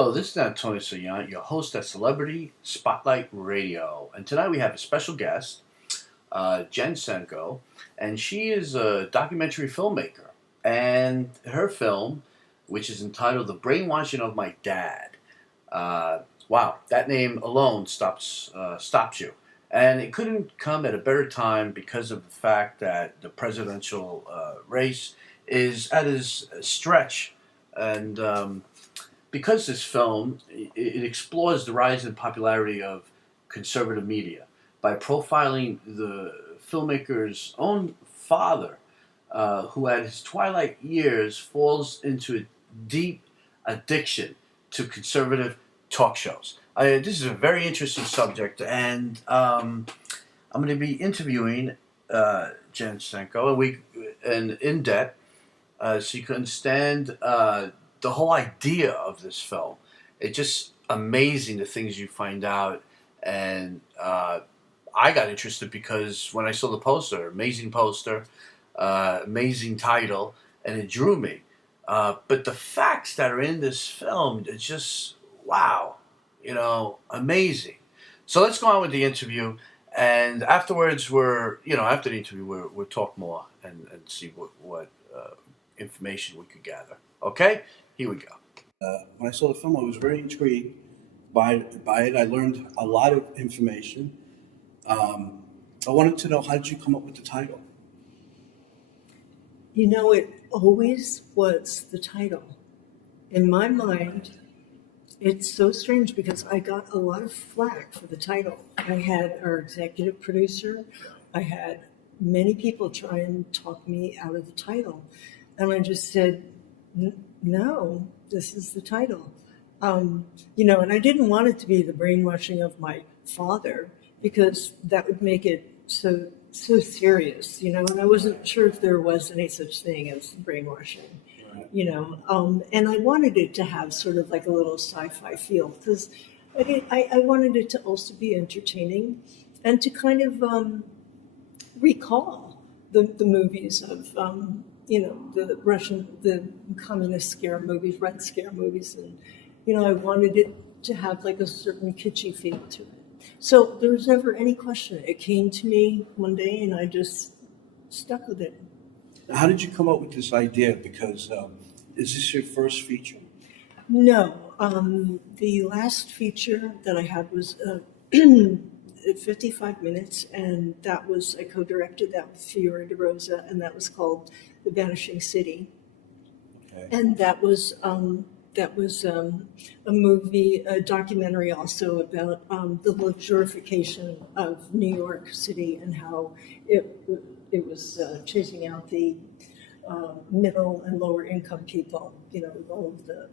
Hello, this is Antonio Saillant, your host at Celebrity Spotlight Radio. And tonight we have a special guest, Jen Senko, and she is a documentary filmmaker. And her film, which is entitled The Brainwashing of My Dad. Wow, that name alone stops you. And it couldn't come at a better time because of the fact that the presidential race is at its stretch. And because this film it explores the rise in popularity of conservative media by profiling the filmmaker's own father, who at his twilight years falls into a deep addiction to conservative talk shows. This is a very interesting subject, and I'm going to be interviewing Jen Senko, and in depth, so you can understand the whole idea of this film. It's just amazing the things you find out, and I got interested because when I saw the poster, amazing poster, amazing title, and it drew me. But the facts that are in this film, it's just wow, amazing. So let's go on with the interview, and afterwards, after the interview, we'll talk more and see what information we could gather. Okay, here we go. When I saw the film, I was very intrigued by it. I learned a lot of information. I wanted to know, how did you come up with the title? It always was the title. In my mind, it's so strange because I got a lot of flack for the title. I had our executive producer, I had many people try and talk me out of the title. And I just said, no, this is the title. And I didn't want it to be The Brainwashing of My Father, because that would make it so serious, and I wasn't sure if there was any such thing as brainwashing, right. And I wanted it to have sort of like a little sci-fi feel, because I wanted it to also be entertaining and to kind of recall the movies of, the communist scare movies, Red Scare movies, and, I wanted it to have like a certain kitschy feel to it. So there was never any question. It came to me one day and I just stuck with it. How did you come up with this idea? Because is this your first feature? No. The last feature that I had was 55 minutes, and I co-directed that with Fiore De Rosa, and that was called The Vanishing City. Okay. And that was a movie, a documentary also about the luxurification of New York City and how it was chasing out the middle and lower income people, with all of the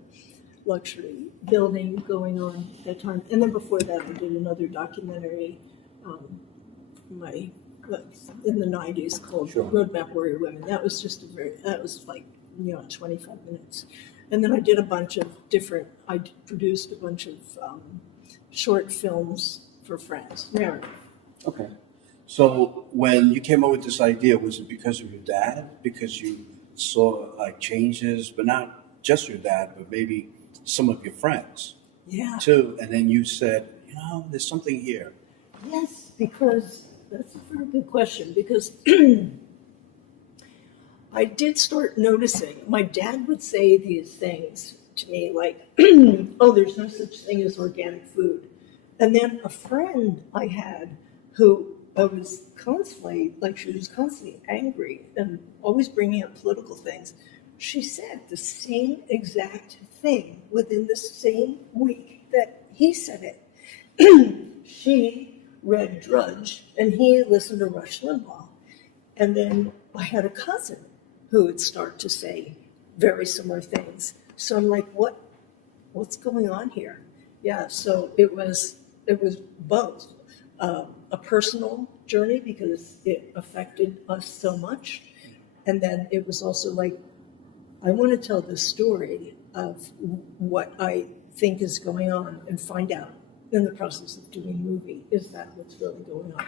luxury building going on at that time. And then before that, I did another documentary in the 90s called Roadmap Warrior Women. That was that was like, 25 minutes. And then I did I produced a bunch of short films for friends. Narrated. Okay. So when you came up with this idea, was it because of your dad? Because you saw like changes, but not just your dad, but maybe some of your friends? Yeah. Too. And then you said, there's something here. Yes, because that's a very good question, because I did start noticing, my dad would say these things to me like, oh, there's no such thing as organic food. And then a friend I had who was constantly, she was constantly angry and always bringing up political things. She said the same exact thing within the same week that he said it. She read Drudge and he listened to Rush Limbaugh. And then I had a cousin who would start to say very similar things. So I'm like, what's going on here? Yeah, so it was both a personal journey because it affected us so much, and then it was also like, I want to tell the story of what I think is going on and find out in the process of doing a movie, is that what's really going on?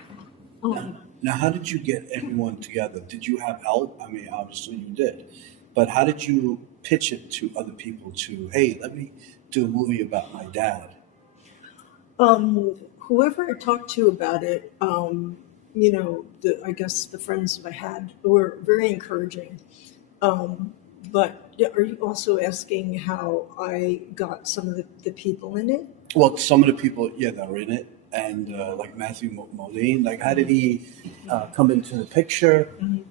Now, how did you get everyone together? Did you have help? I mean, obviously you did. But how did you pitch it to other people to, hey, let me do a movie about my dad? Whoever I talked to about it, I guess the friends that I had were very encouraging. But are you also asking how I got some of the people in it? Well, some of the people, that are in it, and like Matthew Modine, like how did he come into the picture?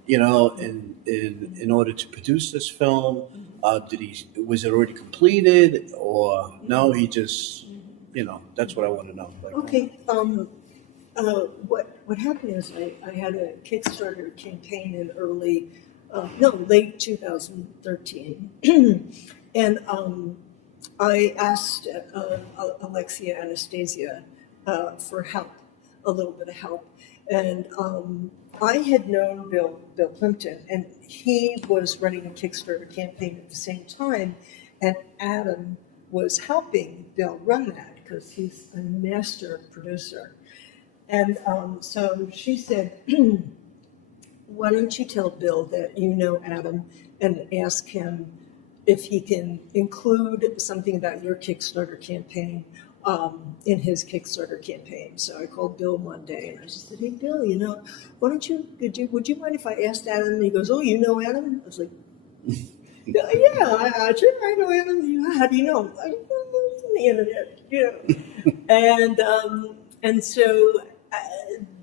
In order to produce this film, was it already completed, or no? He just, that's what I want to know. Like, Okay. What happened is I had a Kickstarter campaign in late 2013, and I asked Alexia Anastasia for help, a little bit of help, and I had known Bill Plimpton, and he was running a Kickstarter campaign at the same time, and Adam was helping Bill run that because he's a master producer. And so she said, why don't you tell Bill that you know Adam and ask him if he can include something about your Kickstarter campaign in his Kickstarter campaign. So I called Bill one day and I just said, hey, Bill, would you mind if I asked Adam? And he goes, oh, you know Adam? I was like, yeah, I know Adam. How do you know him? I know him from the internet, and so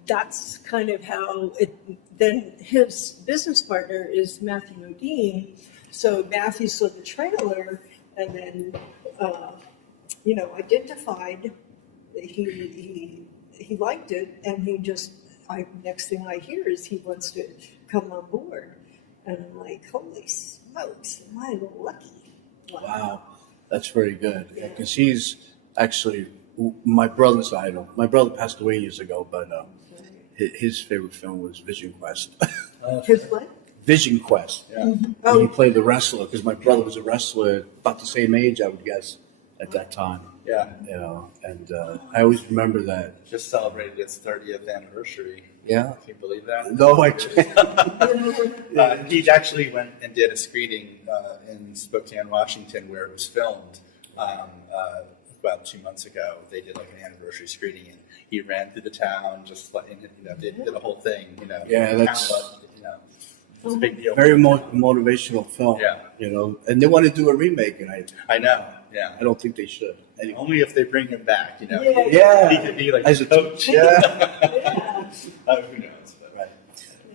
that's kind of how it. Then his business partner is Matthew Modine. So Matthew saw the trailer and then, identified he liked it, and next thing I hear is he wants to come on board, and I'm like, holy smokes, am I lucky? Wow, that's very good. Because he's actually my brother's idol. My brother passed away years ago, but his favorite film was Vision Quest. His what? Vision Quest. Yeah. Oh. He played the wrestler because my brother was a wrestler about the same age, I would guess, at that time. Yeah. And I always remember that. Just celebrated its 30th anniversary. Yeah. Can you believe that? No, I can't. He actually went and did a screening in Spokane, Washington, where it was filmed about 2 months ago. They did like an anniversary screening, and he ran through the town, just did a whole thing. Yeah, that's it's a big deal. Very motivational film. Yeah. And they want to do a remake, and I know. Yeah. I don't think they should. Anyway. Only if they bring him back. Yeah. He could be like as a coach. Yeah. Who knows? But. Right.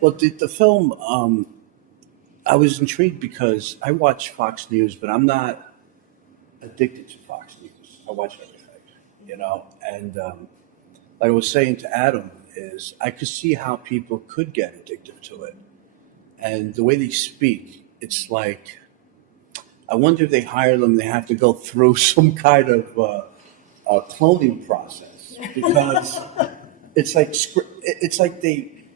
Well, the film, I was intrigued because I watch Fox News, but I'm not addicted to Fox News. I watch everything, and like I was saying to Adam is I could see how people could get addicted to it. And the way they speak, it's like, I wonder if they hire them, they have to go through some kind of cloning process, because it's like they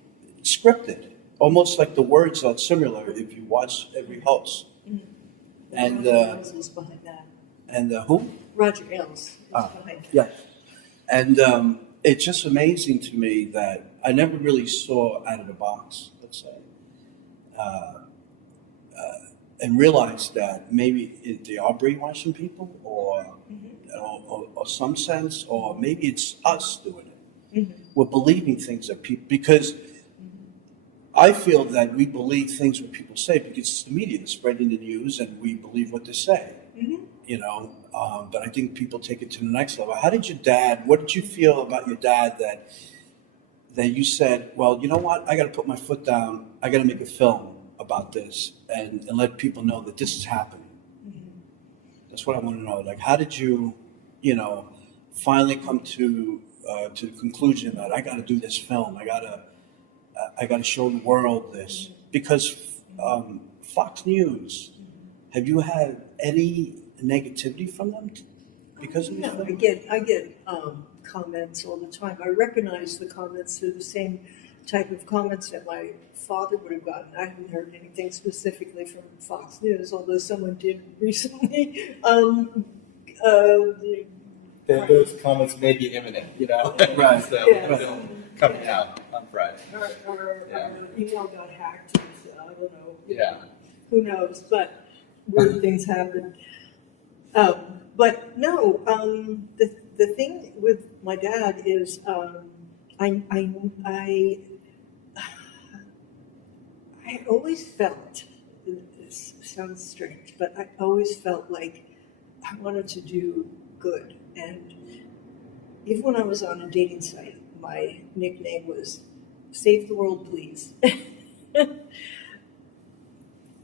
scripted, almost like the words are similar if you watch every host. Mm-hmm. And Roger Ailes is behind that. And who? Roger Ailes is behind that. Yes. And it's just amazing to me that I never really saw out of the box, let's say, and realized that maybe they are brainwashing people, or some sense, or maybe it's us doing it. Mm-hmm. We're believing things that people, because I feel that we believe things what people say because it's the media that's spreading the news, and we believe what they say. Mm-hmm. But I think people take it to the next level. What did you feel about your dad that you said, well, you know what, I got to put my foot down, I got to make a film about this and let people know that this is happening? Mm-hmm. That's what I want to know. Like, how did you, finally come to the conclusion that I got to do this film, I got to show the world this? Because Fox News, have you had any negativity from them because of No, this? I get comments all the time. I recognize the comments. They're the same type of comments that my father would have gotten. I haven't heard anything specifically from Fox News, although someone did recently. Those comments may be imminent, Right. So Yeah. the film coming out on Friday. Our Yeah. email got hacked. I don't know. Yeah. Who knows? But weird things happen. But no, the thing with my dad is I always felt, this sounds strange, but I always felt like I wanted to do good. And even when I was on a dating site, my nickname was Save the World, Please.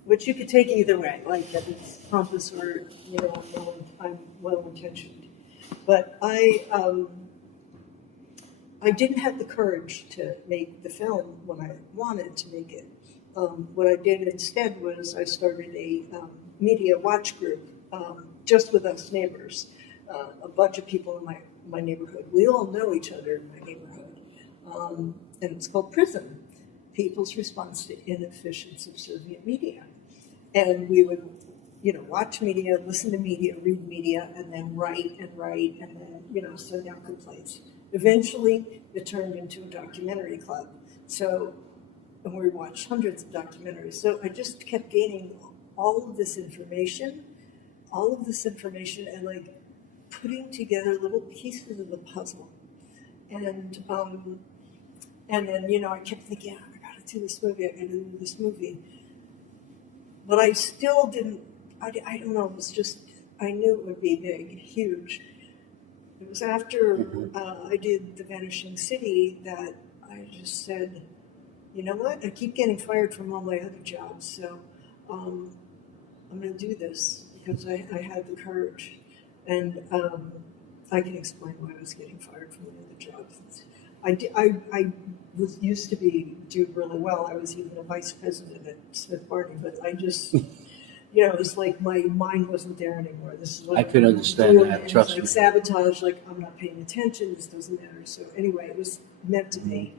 Which you could take either way, like that it's pompous or, I'm well-intentioned. But I didn't have the courage to make the film when I wanted to make it. What I did instead was I started a media watch group just with us neighbors, a bunch of people in my neighborhood. We all know each other in my neighborhood. And it's called PRISM, People's Response to Inefficient Subservient Media. And we would, watch media, listen to media, read media, and then write, and then, send out complaints. Eventually, it turned into a documentary club. So, and we watched hundreds of documentaries. So I just kept gaining all of this information, and like putting together little pieces of the puzzle. And then, I kept thinking, I gotta do this movie. But I still didn't, I don't know, it was just, I knew it would be big, huge. It was after I did The Vanishing City that I just said, you know what, I keep getting fired from all my other jobs, so I'm going to do this because I had the courage. And I can explain why I was getting fired from the other jobs. I was used to doing really well. I was even a vice president at Smith Barney, but I just, it was like my mind wasn't there anymore. This is what I could understand that, trust me. Like sabotage, like I'm not paying attention, this doesn't matter. So anyway, it was meant to be.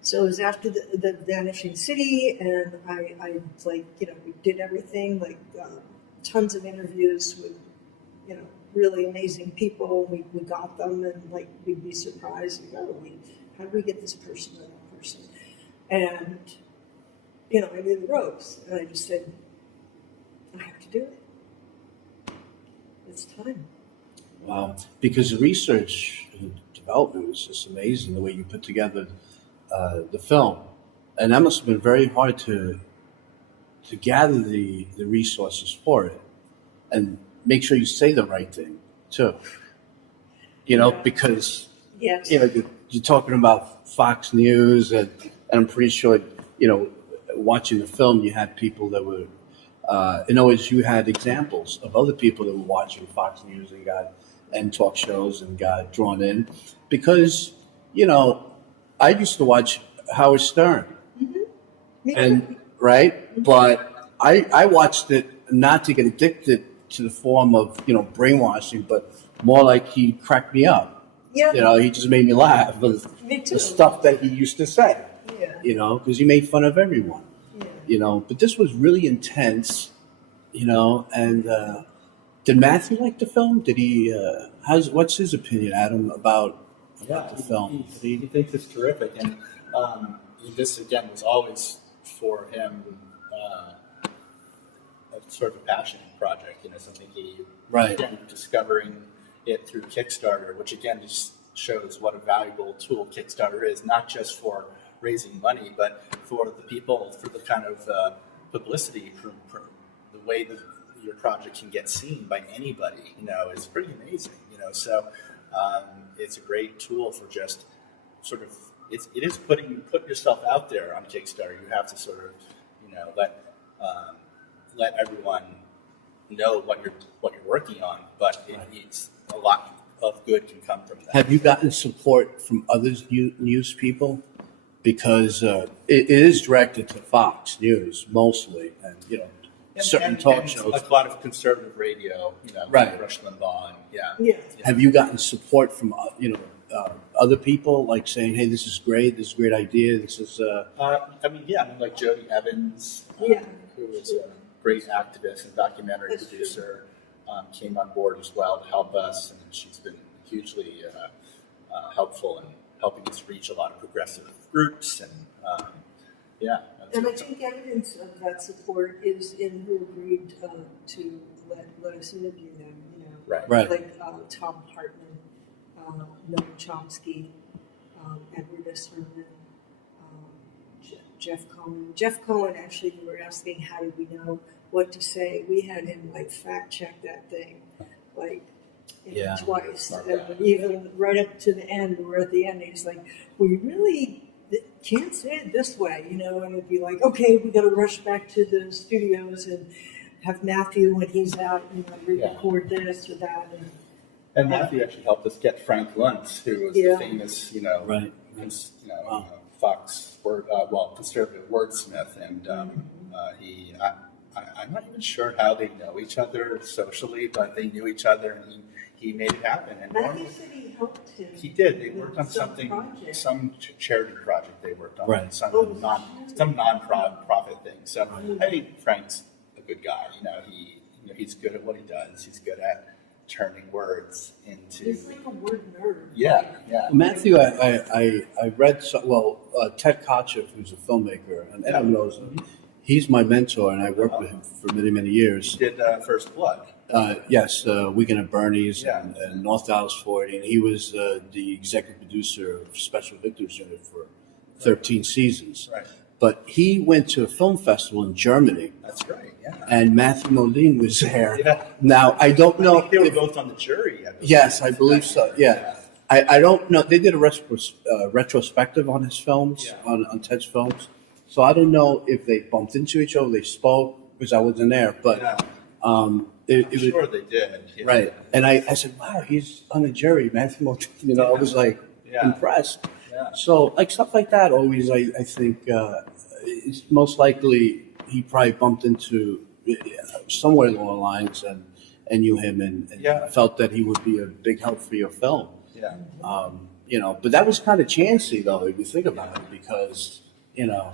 So it was after the Vanishing City, and I we did everything, like tons of interviews with, really amazing people. We got them, and like we'd be surprised, how did we get this person or that person? And, I knew the ropes, and I just said, I have to do it. It's time. Wow, because the research and development was just amazing, the way you put together the film. And that must have been very hard to gather the resources for it and make sure you say the right thing too. Because Yes. you're talking about Fox News, and I'm pretty sure watching the film you had people that were you had examples of other people that were watching Fox News and talk shows and got drawn in because I used to watch Howard Stern. And right, but I watched it not to get addicted to the form of brainwashing, but more like he cracked me up. Yeah. He just made me laugh with Me too. the stuff that he used to say. Yeah. Because he made fun of everyone. Yeah. But this was really intense. And did Matthew like the film? Did he? What's his opinion, Adam, about the film? He thinks it's terrific, and this again was always for him a sort of a passion project. Something he again discovering it through Kickstarter, which again just shows what a valuable tool Kickstarter is, not just for raising money, but for the people, for the kind of publicity, for the way that your project can get seen by anybody. Is pretty amazing. So it's a great tool for just sort of it is put yourself out there on Kickstarter. You have to sort of let everyone know what you're working on, but it's a lot of good can come from that. Have you gotten support from other news people? Because it is directed to Fox News mostly, and certain talk shows. A lot of conservative radio, Right. Rush Limbaugh, Yeah. Have you gotten support from other people, like saying, "Hey, this is a great idea. This is." Like Jody Evans, Yeah. who was a great activist and documentary That's producer, came on board as well to help us, and she's been hugely helpful in helping us reach a lot of progressive groups and Yeah. And I think evidence of that support is in who agreed to let us interview them, you know. Right. Right. Like Tom Hartman, Noam Chomsky, Edward S. Herman, Jeff Cohen. Jeff Cohen, actually, we were asking how did we know what to say. We had him like fact check that thing, like Yeah. twice. Okay. And even right up to the end, we're at the end, he's like, we really can't say it this way, you know, and it'd be like, okay, we got to rush back to the studios and have Matthew when he's out, you know, re-record this or that. And Matthew actually helped us get Frank Luntz, who was the famous, you know, Right. Fox conservative wordsmith, and I'm not even sure how they know each other socially, but they knew each other, and he made it happen. And Matthew said he helped him. he did. They worked on with something, project. some charity project they worked on, Right. some non-profit thing. So I think Frank's a good guy. You know, he's good at what he does. He's good at turning words into. He's like a word nerd. Yeah. Matthew, I read, Ted Kotcheff, who's a filmmaker, and Adam knows him. He's my mentor, and I worked with him for many, many years. He did First Blood. Yes, Weekend at Bernie's Yeah. and North Dallas 40, and he was the executive producer of Special Victims Unit for 13 seasons. Right. But he went to a film festival in Germany, That's right. Yeah. and Matthew Modine was there. Yeah. Now, I don't know. I think they were if- both on the jury. Yes, I believe so. Yeah. I don't know. They did a retrospective on his films, on Ted's films. So I don't know if they bumped into each other, they spoke, because I wasn't there. But Yeah. it I'm was sure they did. Yeah. right. And I said, wow, he's on the jury, Matthew Modine. You know, I was like impressed. Yeah. So like stuff like that always, I think it's most likely he probably bumped into somewhere along the lines and knew him and felt that he would be a big help for your film. Yeah. You know, but that was kind of chancy though, if you think about it, because, you know,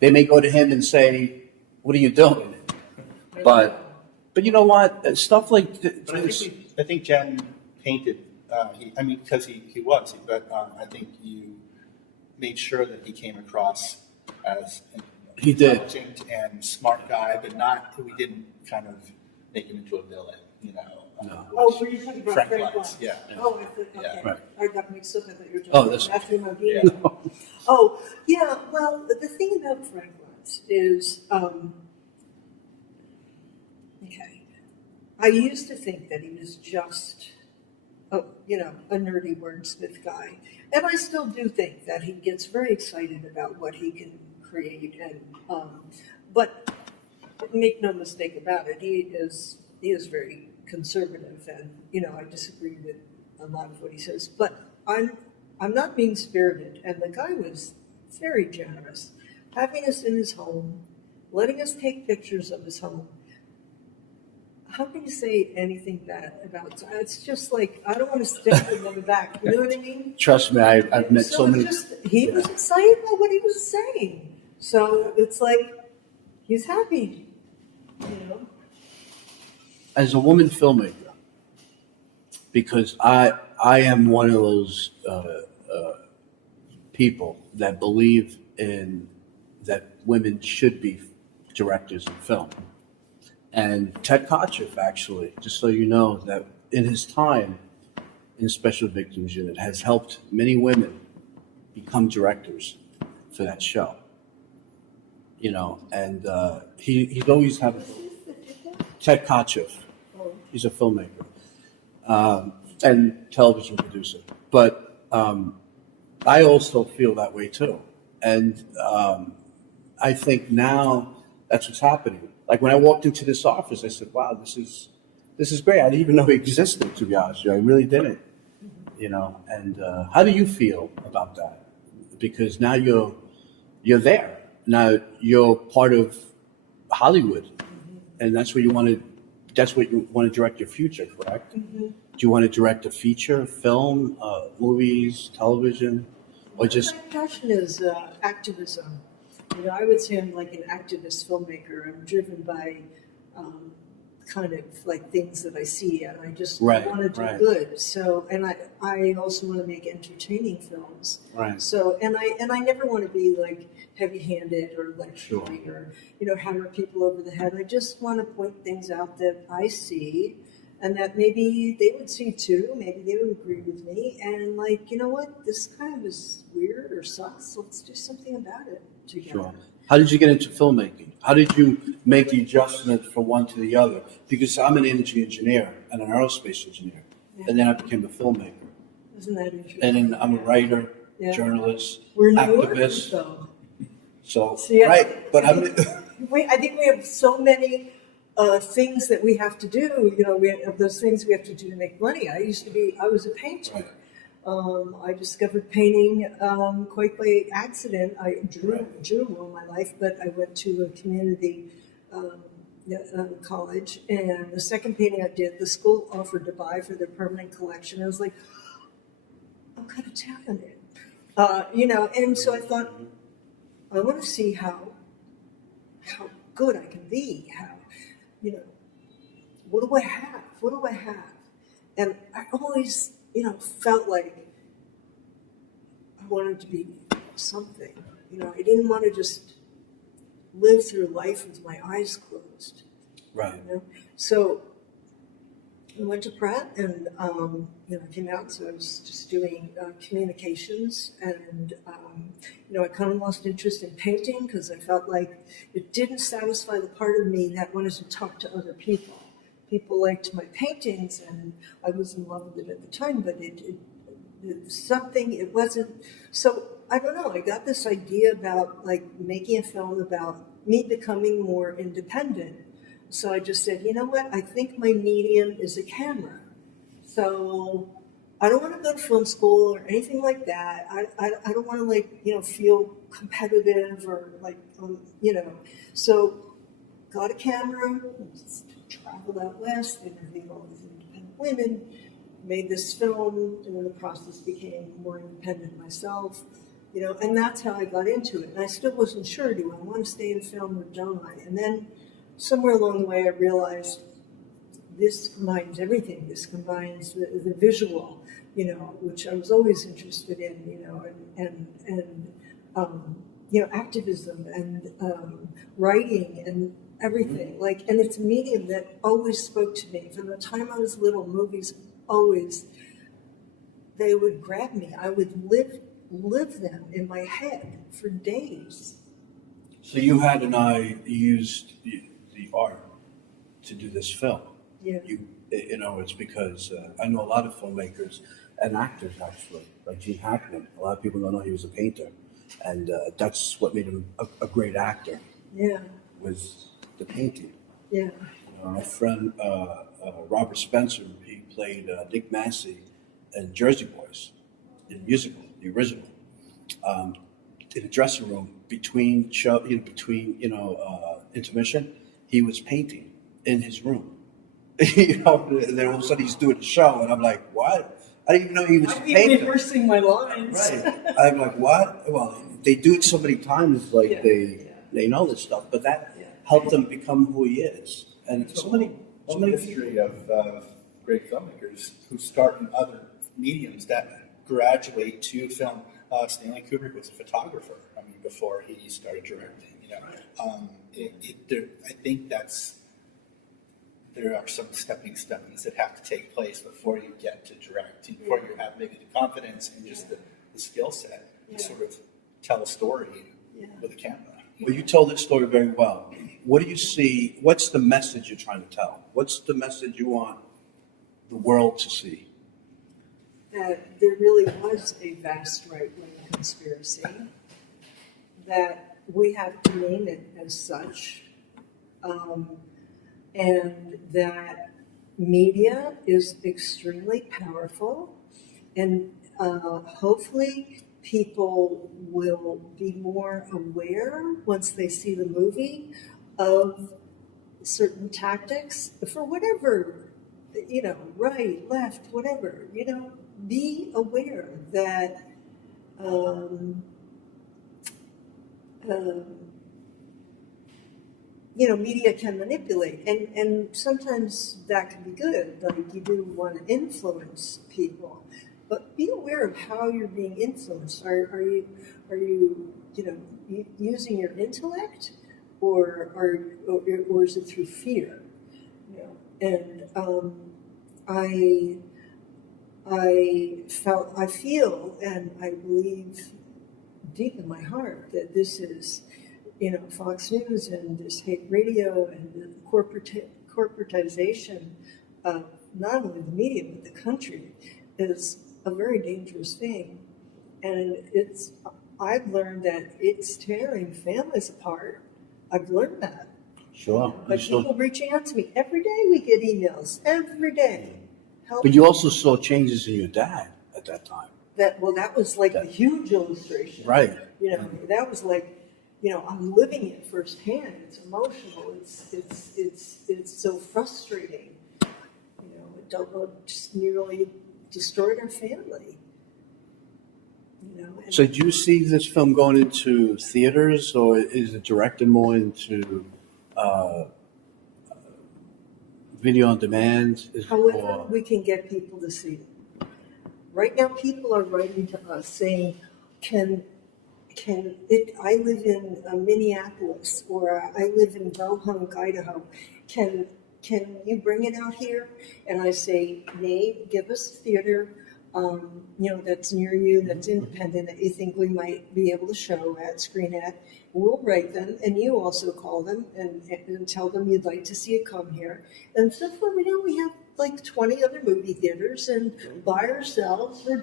they may go to him and say, what are you doing? But you know what? Stuff like But I think Jen painted. Because he was. But I think you made sure that he came across as an He did. intelligent and smart guy, but not. We didn't kind of make him into a villain. You know. No. Oh, were you talking about Frank Luntz, Luntz? yeah. Oh, I thought, okay. Yeah. Right. I got mixed up. I thought you were Oh, talking that's- about Matthew Modine. Yeah. Oh, yeah. Well, the thing about Frank Luntz is, okay, I used to think that he was just, a nerdy wordsmith guy, and I still do think that he gets very excited about what he can create, and but make no mistake about it, he is very conservative, and I disagree with a lot of what he says, but I'm not mean spirited, and the guy was very generous, having us in his home, letting us take pictures of his home. How can you say anything bad about it? It's just like, I don't want to stab him on the back, you know what I mean? Trust me, I've met so many. He was excited about what he was saying, so it's like he's happy, As a woman filmmaker, because I am one of those people that believe in that women should be directors in film. And Ted Kotcheff, actually, just so you know, that in his time in Special Victims Unit has helped many women become directors for that show. And he's always had Ted Kotcheff. He's a filmmaker and television producer. But I also feel that way too. And I think now that's what's happening. Like when I walked into this office, I said, wow, this is great. I didn't even know it existed, to be honest with you. I really didn't. And how do you feel about that? Because now you're there. Now you're part of Hollywood, and that's what you want to direct your future, correct? Mm-hmm. Do you want to direct a feature, film, movies, television, or just? My passion is activism. I would say I'm like an activist filmmaker. I'm driven by kind of like things that I see, and I just Right, want to do right. good. So, and I also want to make entertaining films. Right. So, and I never want to be like heavy-handed or lecturing Sure. or hammer people over the head. I just want to point things out that I see, and that maybe they would see too. Maybe they would agree with me. And like, you know what, this kind of is weird or sucks. Let's do something about it together. Sure. How did you get into filmmaking? How did you make the adjustment from one to the other? Because I'm an energy engineer and an aerospace engineer, and then I became a filmmaker. Isn't that interesting? And then I'm a writer, Yeah. journalist, We're New Yorkers, activist. though. So, See, right, but I'm. I think we have so many things that we have to do. We have those things we have to do to make money. I was a painter. Right. I discovered painting quite by accident. I drew all my life, but I went to a community college, and the second painting I did, the school offered to buy for their permanent collection. I was like, I'm kind of talented, and so I thought, I want to see how good I can be. What do I have? What do I have? And I always, felt like I wanted to be something. I didn't want to just live through life with my eyes closed. Right. So I went to Pratt, and came out. So I was just doing communications, and I kind of lost interest in painting because I felt like it didn't satisfy the part of me that wanted to talk to other people. People liked my paintings, and I was in love with it at the time, but it wasn't. So I don't know. I got this idea about like making a film about me becoming more independent. So I just said, you know what? I think my medium is a camera. So I don't want to go to film school or anything like that. I don't want to feel competitive or So got a camera, traveled out west, interviewed all these independent women, made this film, and in the process became more independent myself. And that's how I got into it. And I still wasn't sure, do I want to stay in film or don't I? And then somewhere along the way, I realized this combines everything. This combines the visual, which I was always interested in, and activism and writing and everything. And it's a medium that always spoke to me. From the time I was little, movies always, they would grab me. I would live them in my head for days. So you had and I used the art to do this film. Yeah. It's because I know a lot of filmmakers and actors actually, like Gene Hackman. A lot of people don't know he was a painter, and that's what made him a great actor. Yeah. Was the painting. Yeah. My friend Robert Spencer, he played Dick Massey in Jersey Boys, in the musical, the original. In the dressing room between intermission, he was painting in his room. And then all of a sudden he's doing a show, and I'm like, what? I didn't even know he was I'd be painting. rehearsing my lines. Right. I'm like, what? Well, they do it so many times, like they know this stuff, but that helped him become who he is. And so many history of great filmmakers who start in other mediums that graduate to film. Stanley Kubrick was a photographer. Before he started directing. I think there are some stepping stones that have to take place before you get to direct, before you have maybe the confidence and just the skill set to sort of tell a story with a camera. Well, you told this story very well. What do you see? What's the message you're trying to tell? What's the message you want the world to see? That there really was a vast right-wing conspiracy, that we have to name it as such, and that media is extremely powerful, and hopefully people will be more aware once they see the movie of certain tactics for whatever, right, left, whatever, be aware that media can manipulate, and sometimes that can be good. Like you do want to influence people, but be aware of how you're being influenced. Are you using your intellect, or is it through fear? And I feel, and I believe deep in my heart that this is, Fox News and this hate radio and the corporatization of not only the media but the country is a very dangerous thing. And I've learned that it's tearing families apart. I've learned that. Sure. But people reaching out to me every day, we get emails every day. But you also saw changes in your dad at that time. That was like a huge illustration. Right. That was like, I'm living it firsthand. It's emotional. It's so frustrating. It just nearly destroyed our family. So do you see this film going into theaters, or is it directed more into video on demand? However, we can get people to see it. Right now, people are writing to us saying, I live in Minneapolis, or I live in Bohunk, Idaho. Can you bring it out here? And I say, Nate, give us a theater, that's near you, that's independent, that you think we might be able to screen at. We'll write them, and you also call them and tell them you'd like to see it come here. And so far, we have like 20 other movie theaters, and by ourselves, we're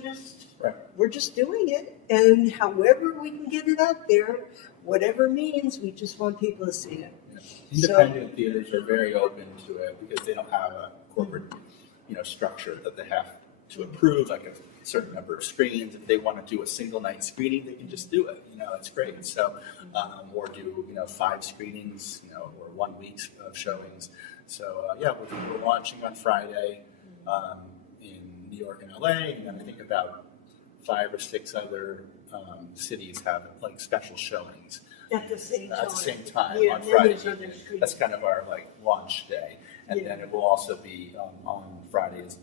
just doing it. And however we can get it out there, whatever means, we just want people to see it. Independent theaters are very open to it because they don't have a corporate, structure that they have to approve, like a certain number of screens. If they want to do a single night screening, they can just do it. It's great. So, or do 5 screenings, or 1 week of showings. So we're launching on Friday in New York and LA, and then I think about 5 or 6 other cities have like special showings At the same time on Friday. That's kind of our launch day, and then it will also be on Fridays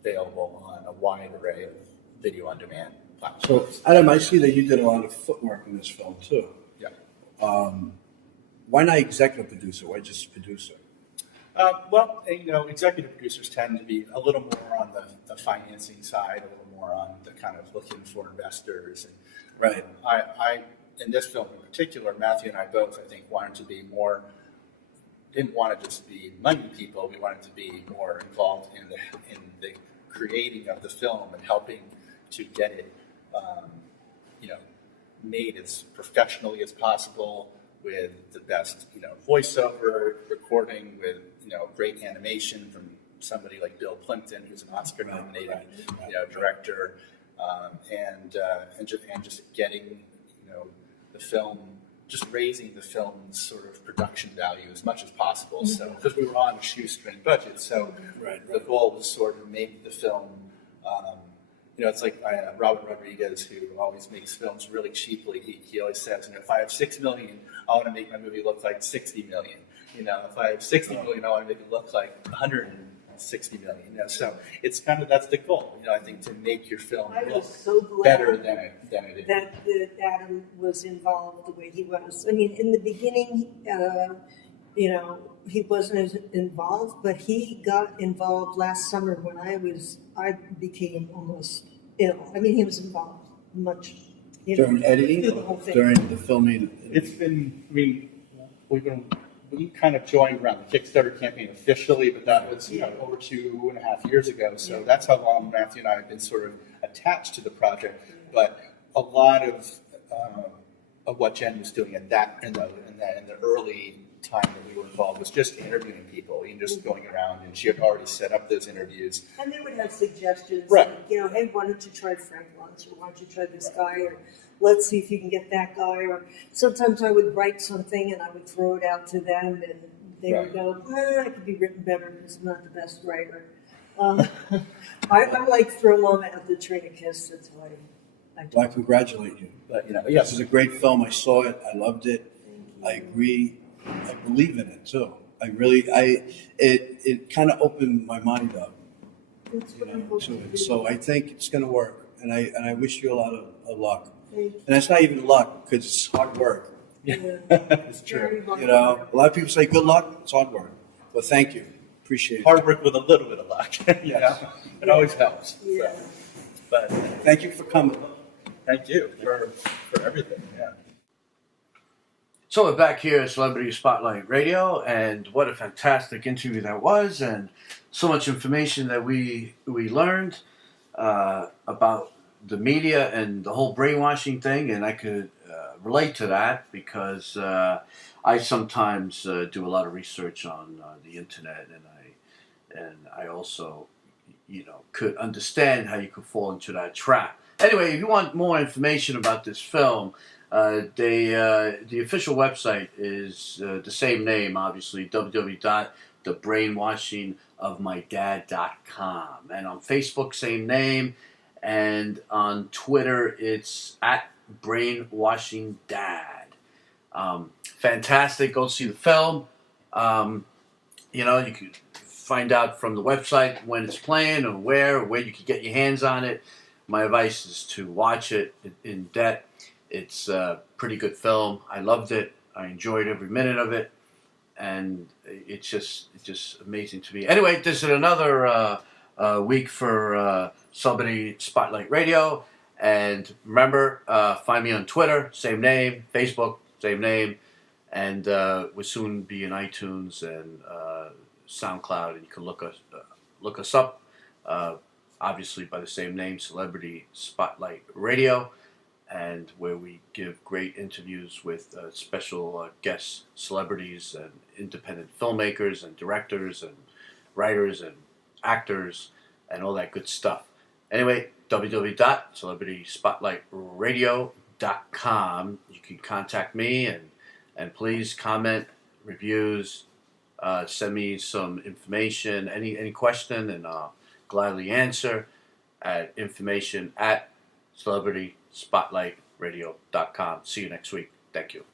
available on a wide array of video on demand platforms. So Adam, I see that you did a lot of footwork in this film too. Yeah. Why not executive producer? Why just producer? Executive producers tend to be a little more on the financing side, a little more on the kind of looking for investors. And, right. I in this film in particular, Matthew and I both, I think, wanted to be more. Didn't want to just be money people. We wanted to be more involved in the creating of the film and helping to get it, made as professionally as possible, with the best, voiceover recording, with great animation from somebody like Bill Plimpton, who's an Oscar-nominated director, and just getting the film, just raising the film's sort of production value as much as possible. So because we were on a shoestring budget, so the goal was sort of make the film. It's like Robert Rodriguez, who always makes films really cheaply. He always says, if I have $6 million, I want to make my movie look like $60 million. If I have $60 million, I want to make it look like $160 million. So it's kind of, that's the goal. I think, to make your film look better than it is. That Adam was involved the way he was. I mean, in the beginning, he wasn't as involved, but he got involved last summer when I became almost ill. I mean, he was involved much. During editing, during the filming? It's been, we kind of joined around the Kickstarter campaign officially, but that was over 2.5 years ago. So that's how long Matthew and I have been sort of attached to the project. But a lot of what Jen was doing in the early time that we were involved was just interviewing people and just going around, and she had already set up those interviews. And they would have suggestions, right? Like, hey, why don't you try Frank Luntz, or why don't you try this guy, or let's see if you can get that guy. Or sometimes I would write something and I would throw it out to them, and they would go, it could be written better because I'm not the best writer. I like throw them at the train of kiss. That's why I do. Well, I congratulate you. But this is a great film. I saw it. I loved it. I agree. I believe in it too. It kind of opened my mind up, That's you what I'm know, to hoping it. to So do. I think it's going to work, and I wish you a lot of luck. Thank you. And it's not even luck because it's hard work. Yeah. It's Very true. hard You know, work. a lot of people say good luck. It's hard work. Well, thank you. Appreciate it. Hard work with a little bit of luck. You know? It always helps. Yeah. So. But Thank you for coming. thank you for everything. Yeah. So we're back here at Celebrity Spotlight Radio, and what a fantastic interview that was, and so much information that we learned about the media and the whole brainwashing thing, and I could relate to that because I sometimes do a lot of research on the internet, and I also, could understand how you could fall into that trap. Anyway, if you want more information about this film, the official website is the same name, obviously, www.thebrainwashingofmydad.com. And on Facebook, same name. And on Twitter, it's at Brainwashing Dad. Fantastic. Go see the film. You can find out from the website when it's playing or where you can get your hands on it. My advice is to watch it in depth. It's a pretty good film. I loved it. I enjoyed every minute of it, and it's just amazing to me. Anyway, this is another week for Celebrity Spotlight Radio, and remember, find me on Twitter, same name, Facebook, same name, and we'll soon be in iTunes and SoundCloud, and you can look us up. Obviously by the same name, Celebrity Spotlight Radio, and where we give great interviews with special guest celebrities and independent filmmakers and directors and writers and actors and all that good stuff. Anyway, www.celebrityspotlightradio.com. You can contact me and please comment, reviews, send me some information, any question, and I'll gladly answer at information@celebrityspotlightradio.com. See you next week. Thank you.